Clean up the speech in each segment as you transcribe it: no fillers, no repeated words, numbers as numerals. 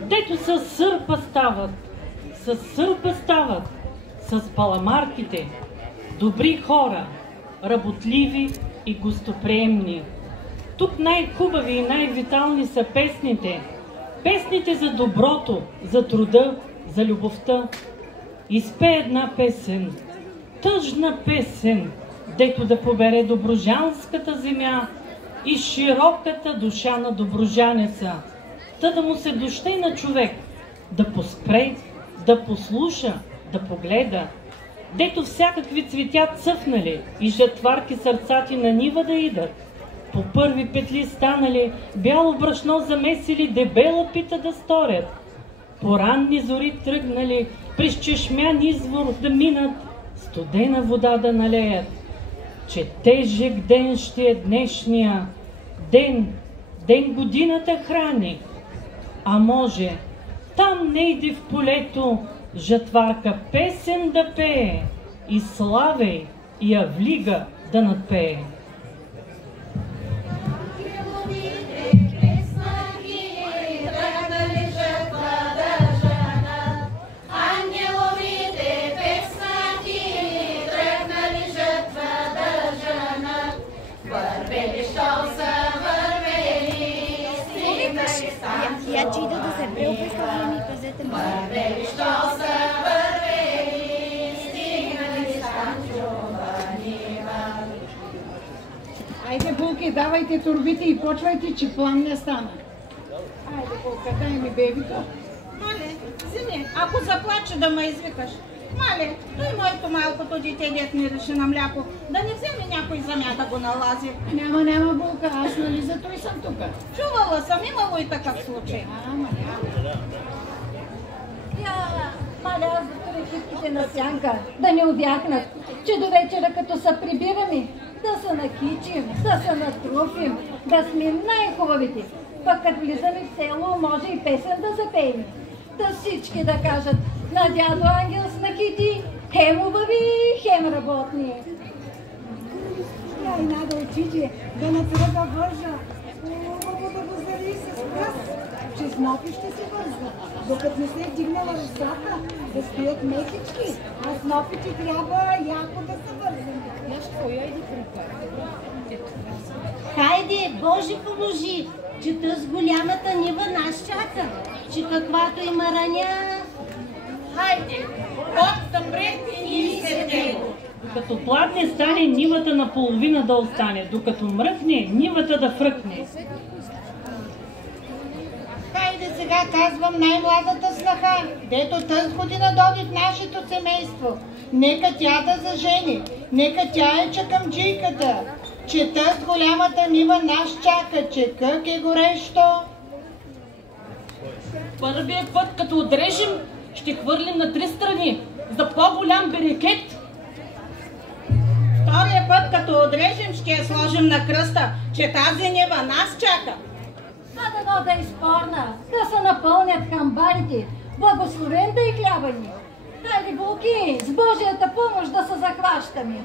Дето със сърпа стават, с паламарките, добри хора, работливи и гостоприемни. Тук най-хубави и най-витални са песните. Песните за доброто, за труда, за любовта. Изпее една песен, тъжна песен, дето да побере доброжанската земя и широката душа на доброжанеца. Та да му се дощи на човек, да поспре, да послуша, да погледа, дето всякакви цветя цъфнали и жатварки сърцати на нива да идат. По първи петли станали, бяло брашно замесили, дебела пита да сторят. По ранни зори тръгнали, през чешмян извор да минат, студена вода да налеят. Че тежък ден ще е днешния, ден годината храни. А може, там нейде в полето, жатварка песен да пее, и Славей, и Авлига да надпее. Я че ида да се преопреставя ми казете му. Вървели, що са вървели, стигнали станчуванива. Айде, булки, давайте турбите и почвайте, че план не стана. Айде, булка, дай ми бебито. Мале, сине, ако заплача да ме извикаш. Мале, той моето малкото дете дет ми реши на мляко, да не вземе някой земя да го налази. Няма, булка, аз нали за той съм тука. Чувала съм, имало и такъв случай. Няма. Маля, аз да туря хитките на сянка, да не увяхнат, че до вечера като са прибирани, да се накичим, да се натруфим, да сме най-хубавите. Пък като влизаме в село, може и песен да запеем. Да всички да кажат на дядо Ангел с накити, хем убави, хем работни. Я и надо отиде да натръга вържа. Хубаво да го зари с пръст, че с ноги ще се върза. Докато не се е вдигнала ръцата, да стоят мекички, а с нопите трябва яко да се вързам. Я що, я иди припа. Хайде, Боже поможи, че тъс голямата нива нас чака, че каквато има раня. Хайде, от съпред и седе. Докато пладне стане, нивата наполовина да остане, докато мръкне, нивата да фръкне. Хайде сега казвам най-младата снаха, дето тъс година доди в нашето семейство. Нека тя да зажени, нека тя е чакамджийката, че тъс голямата нива нас чака, че кък е горещо. Първият път, като отрежем, ще хвърлим на 3 страни за по-голям берекет. Втория път, като отрежем, ще я сложим на кръста, че тази нива нас чака. А дано да е спорна, да се напълнят хамбарите, благословен да е хляба ни. Хайде, булки, с Божията помощ да се захващаме.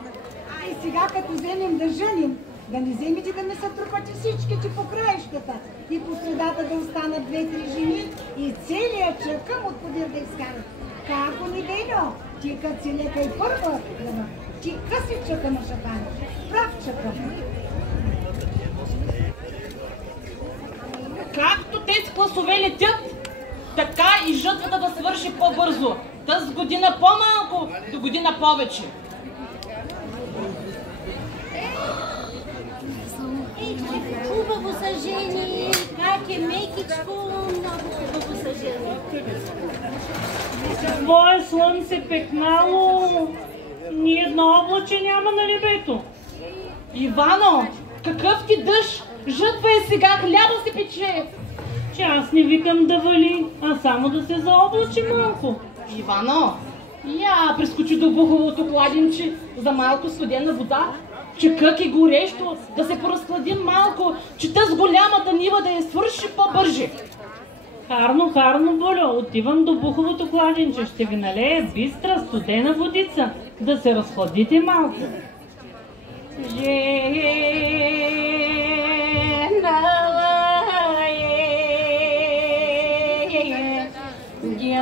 Ай, сега като вземем да женим, да не вземете да ме сътрупате всичките по краищата и по средата да останат 2-3 жени и целият чакъм от подир да изкарат. Како ни дейно? Ти като си лека и първа, ти къси чакъм на шатане. Прав чакъм. Както тези класове летят, така и жътвата да свърши по-бързо. Тъс година по-малко, до година повече. Хубаво са жени, как е мекичко, много хубаво са жени. Твое слънце пекнало, ни едно облаче няма на небето. Ивано, какъв ти дъжд! Жътва е сега, хляба се пече. Че аз не викам да вали, а само да се заоблачи малко. Ивано, я прескочи до буховото кладенче за малко студена вода, че кък е горещо, да се поразхладим малко, че тъс голямата нива да я свърши по-бърже. Харно, Болю, отивам до буховото кладенче, ще ви налея бистра студена водица, да се разхладите малко. Спрете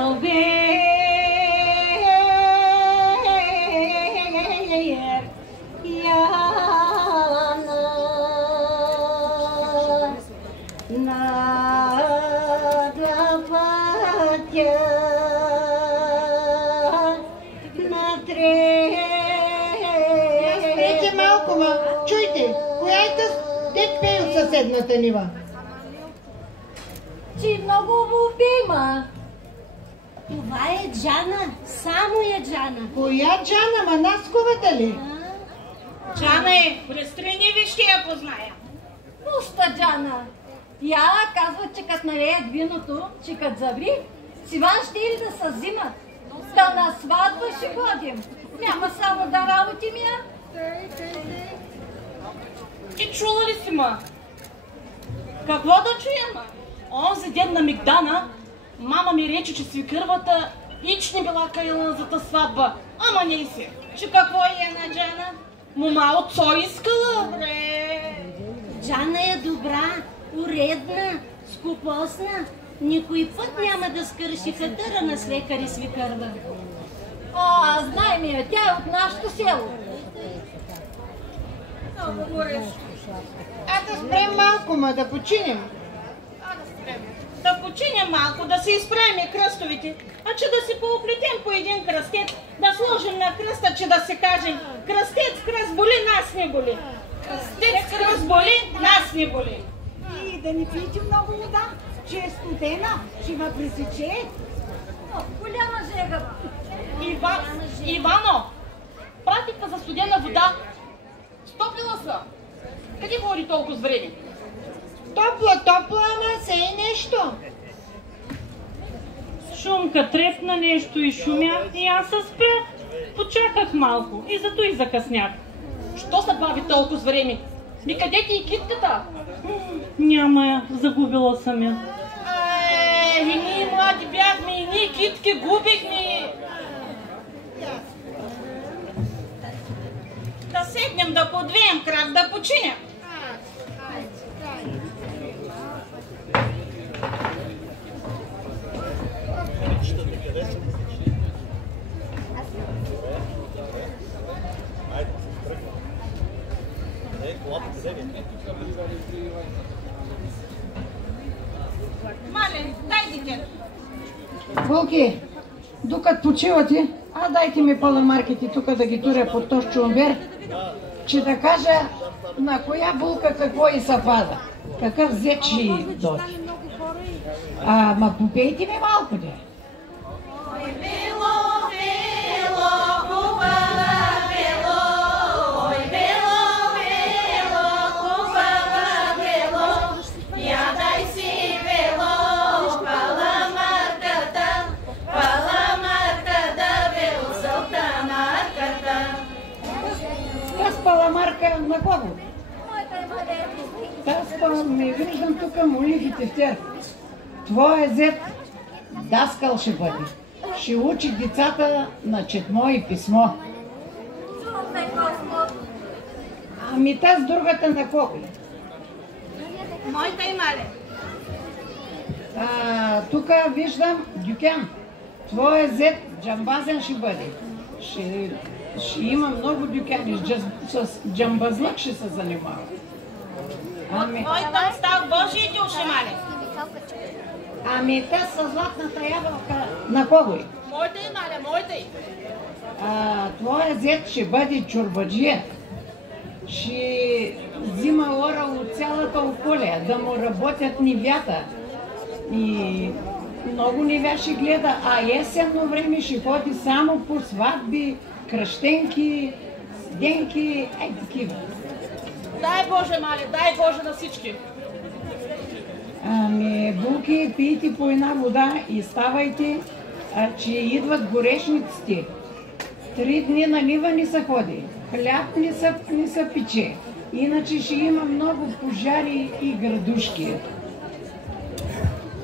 малко, ма. Чуйте, коя е тъс дет пее от съседната нива? Ти много обима. Това е Джана, само е Джана. Коя Джана, ма Насковата ли? Джана е, престрани ви ще я позная. Пуста Джана. Я казва, че като налеят виното, че като заври, Сиван ще или да се взимат. Да на сватба ще ходим. Няма само да работим я. Ти чула ли си, ма? Какво да чуя, ма? Онзи ден на Мигдана, мама ми рече, че свикървата ич не била каила за та сватба. Ама не си. Че какво е на Джана? Мома от цо искала? Джана е добра, уредна, скупосна. Никой път няма да скърши хатъра на слекари свикърва. Знай ми я, тя е от нашето село. Да спрем малко, ма да починем. Да починем малко, да се изправим кръстовите, а че да си пооплетем по един кръстец, да сложим на кръста, че да се кажем кръстец, кръст боли, нас не боли. Кръстец, кръст боли, нас не боли. И да не пиете много вода, че е студена, ще ва пресече. Голяма жега. Ивано, пратиха за студена вода. Стоплила са. Къде води толкова с време? Топла, ама се и нещо. Шумка трепна нещо и шумя и аз се спрях. Почаках малко и зато и закъснях. Що се бави толкова с време? Ми къде ти и китката? Няма я, загубила съм я. И ние млади бяхме, и ние китки губихме. Да седнем, да подвием крак, да починем. Мале, дай дете. Вълки, докато почивате, дайте ми паламарките тук да ги туря под този чумбер, че да кажа на коя булка какво и съвпада. Какъв зет ще доти. Ма попейте ми малко, де. Ой, бело, бело, хубава, бело, ой, бело, бело, хубава, бело, ядай си бело, паламарката, бело, салтанарката. Аз паламарка на кого? Моята е младежка. Аз не виждам тук молихите в тях. Твоя зет даскал ще бъде. Ще учи децата на четмо и писмо. Ами таз другата на кого? Моята и мале. Тук виждам Дюкян. Твоя зет джамбазен ще бъде. Ще има много дюкяни. С джамбазлък ще се занимава. Моята став Божиите уши, мале. Ами те са златната ябълка на кого е? Моята и мале, моята и. Твоя зет ще бъде чорбаджия. Ще взима ора от цялата околия, да му работят нивята. И много нивя ще гледа, есенно време ще ходи само по сватби, кръщенки, денки, такива. Дай Боже, мале, дай Боже на всички. Ами, булки, пийте по една вода и ставайте, че идват горешниците. 3 дни налива не се ходи, хляб не се пече, иначе ще има много пожари и градушки.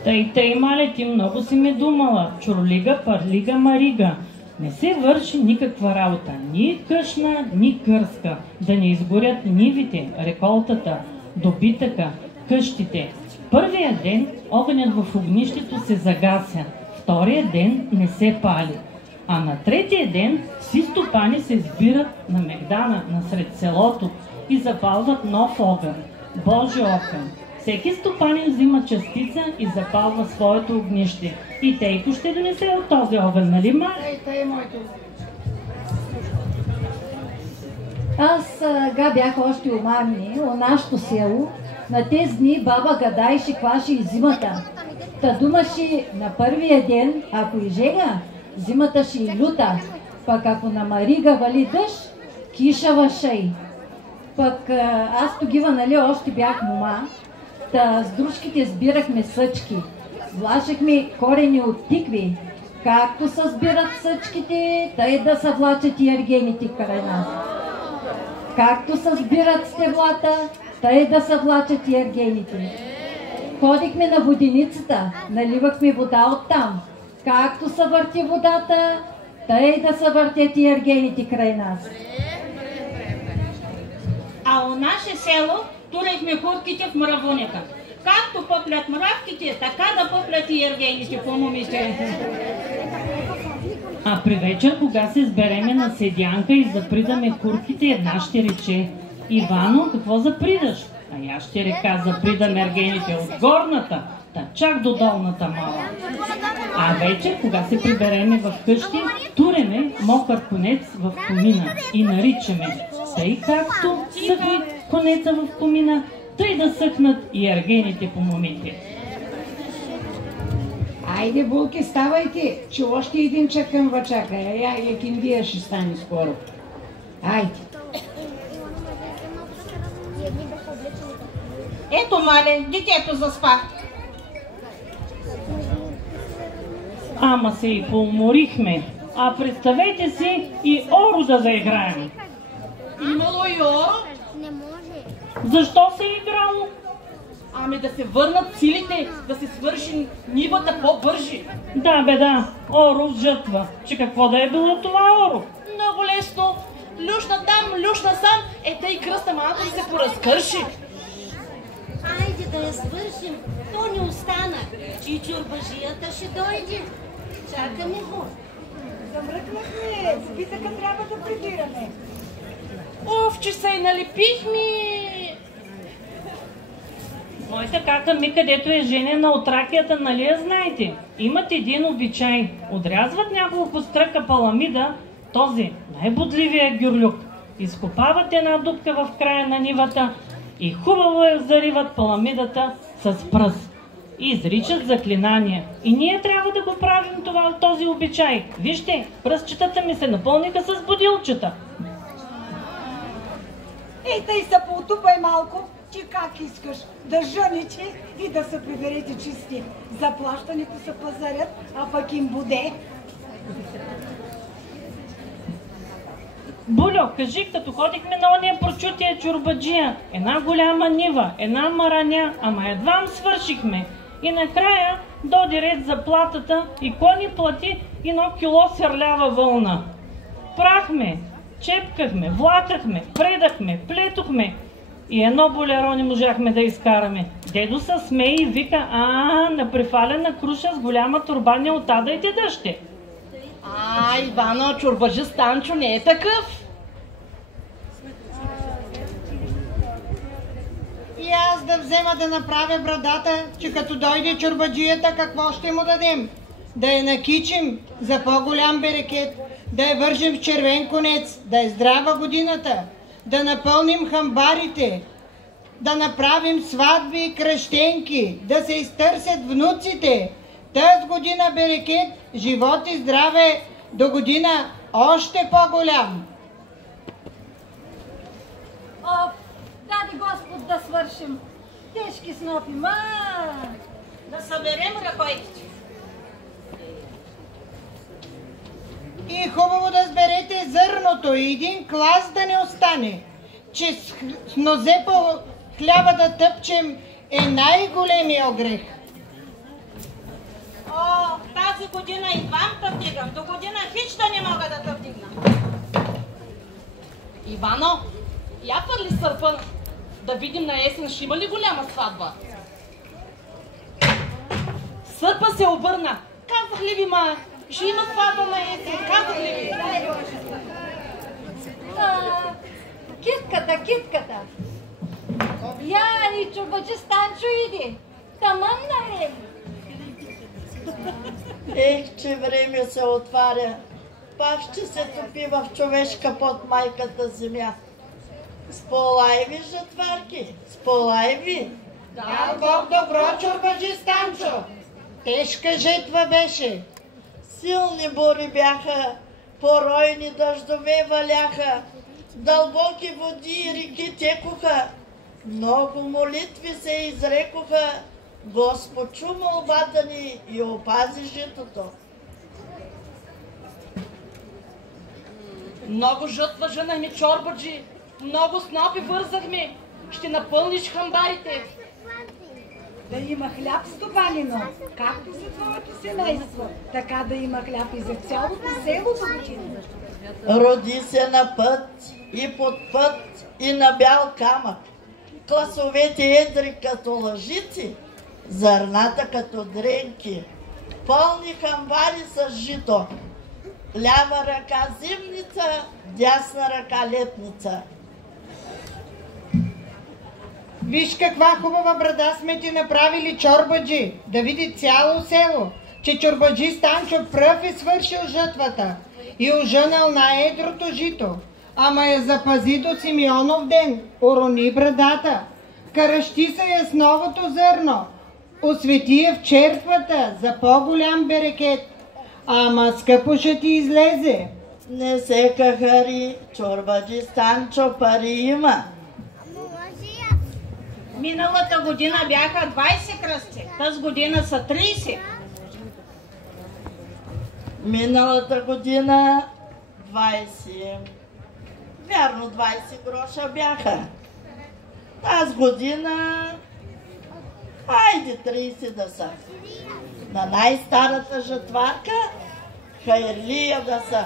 Тъй, мале, ти много си ме думала. Чурлига, парлига, марига. Не се върши никаква работа, ни къшна, ни кърска, да не изгорят нивите, реколтата, добитъка, къщите. Първия ден огънят в огнището се загася. втория ден не се пали. А на третия ден всички стопани се сбират на Мегдана, насред селото и запалват нов огън, Божи огън. Всеки стопанин взима частица и запалва своето огнище. И Тейко ще донесе от този огън, нали ма? Аз сега бях още у мамини, у нашето село. На тези дни баба гадаеше каква ще и зимата. Та думаше на първия ден, ако и жега, зимата ще и люта. Пък ако на Марига вали дъжд, кишава шей. Пък аз тогава, нали, още бях мома. Та с дружките сбирахме съчки. Влашахме корени от тикви. Както се сбират съчките, тъй да се влачат и ергените край нас. Както се сбират стеблата, тъй да се влачат и ергените. Ходихме на воденицата, наливахме вода оттам. Както се върти водата, тъй да се въртят и ергените край нас. А у наше село турехме хурките в мравуника. Както пъплят мравките, така да пъплят и ергените по момите. А при вечер, кога се сбереме на седянка и запридаме курките, една ще рече: Ивано, какво запридаш? А аз ще река: запридам ергените от горната, та чак до долната мала. А вечер, кога се прибереме в къщи, туреме мокър конец в комина и наричаме: тъй както съхне конеца в комина, тъй да съхнат и ергените по момите. Айде, булки, ставайте, че още един чакъмва чака. Якимвия ще стане скоро. Айде. Ето, мале, детето заспа. Ама се и поуморихме. А представете си и оро да заиграем. Имало и оро? Не може. Защо се е играло? Ами да се върнат силите, да се свърши нивата по-бържи. Да, бе, да. Оро в жътва. Че какво да е било това оро? Много лесно. Люшна там, люшна сам. Ета и кръста малко да се поразкърши. Айде да я свършим. То не остана. И чорбажията ще дойде. Чакаме го. Замръкнахме. Списъка трябва да прибираме. Оф, че се и налепихме. Моята кака ми, където е женена от ракията, нали я знаете? Имат един обичай. Отрязват няколко стръка паламида, този най-бодливия гюрлюк. Изкопават една дупка в края на нивата и хубаво я зариват паламидата с пръст. И изричат заклинания. И ние трябва да го правим това, този обичай. Вижте, пръстчетата ми се напълниха с будилчета. Ей, тъй се поотупай малко, че как искаш да жънете и да се приберете чисти. Заплащането се пазарят, а пък им буде. Булю, кажи, като ходихме на ония прочутия чорбаджия, една голяма нива, една мараня, ама едвам свършихме. И накрая доди ред за платата и кой ни плати 1 кило сърлява вълна. Прахме, чепкахме, влакахме, предахме, плетохме и едно болеро не можахме да изкараме. Дедо се смее и вика: на префалена круша с голяма турба не отадайте дъще. Ивано, чорбажи Станчо не е такъв. И аз да взема да направя брадата, че като дойде чорбаджията, какво ще му дадем? Да я накичим за по-голям берекет, да я вържем в червен конец, да е здрава годината, да напълним хамбарите, да направим сватби и кръщенки, да се изтърсят внуците. Тъз година берекет, живот и здраве, до година още по-голям. О, даде Господ да свършим. Тежки снопи, Да съберем ръкойките. И хубаво да сберете зърното и един клас да не остане, че с нозе по хляба да тъпчем е най-големия грех. О, тази година и вам тъвдигам. До година хич да не мога да тъвдигна. Ивано, я фърли сърпа, да видим на есен ще има ли голяма сватба. Сърпа се обърна. Каза Казах ли ви, ма? Ще има сватба на есен. Казах ли ви? Китката. Я и чорбаджи Станчо иди. Таман нали? Ех, че време се отваря. Пак ще се топи в човешка под майката земя. Сполай ви, жатварки, сполай ви. Дал Бог добро, чорбаджи Станчо. Тежка жетва беше. Силни бури бяха, поройни дъждове валяха, дълбоки води и реки текоха, много молитви се изрекоха. Господ чу молбата ни и опази житото. Много жътва женахме, чорбаджи. Много снопи вързахме. Ще напълниш хамбарите. Да има хляб, стопанино, както за твоето семейство, така да има хляб и за цялото село до година. Роди се на път и под път и на бял камък. Класовете едри като лъжици, зърната като дренки, пълни хамбари с жито. Лява ръка зимница, дясна ръка летница. Виж каква хубава брада сме ти направили, чорбаджи, да види цяло село, че чорбаджи Станчо пръв е свършил жътвата и ожънал най-едрото жито. Ама я запази до Симеонов ден, урони брадата, каращи се я с новото зърно, освети я в черквата за по-голям берекет. Ама скъпо ще ти излезе. Не се кахари, чорбаджи Станчо пари има. Миналата година бяха 20 кръсти, тази година са 30. Миналата година 20. Вярно, 20 гроша бяха. Тази година, хайде 30 да са. На най-старата жатварка, хайрлия да са.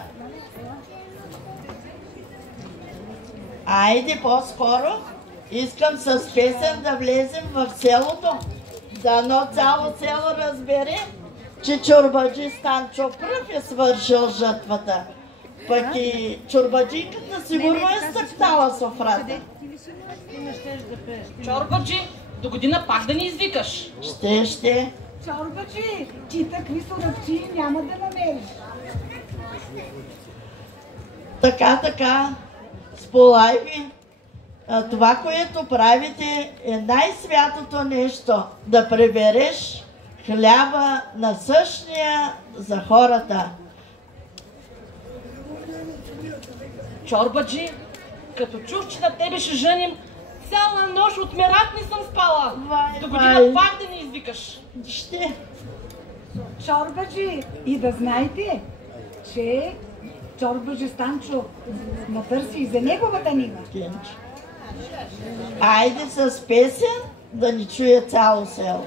Айде по-скоро, искам с песен да влезем в селото. Дано цяло село разбере, че чорбаджи Станчо пръв е свършил жатвата. Пък и чорбаджийката сигурно е съктала софрата. Чорбаджи, до година пак да ни извикаш. Ще. Чорбаджи, ти такви суръвчи няма да намериш. Така, сполай ви. Това, което правите, е най-святото нещо. Да прибереш хляба на същия за хората. Чорбаджи, като чух, че на тебе ще женим, цяла нощ от мерак не съм спала. До година пак да ни извикаш. Ще. Чорбаджи, и да знаете, че чорбаджи Станчо натърси и за неговата нива. Айде с песен да ни чуе цяло село.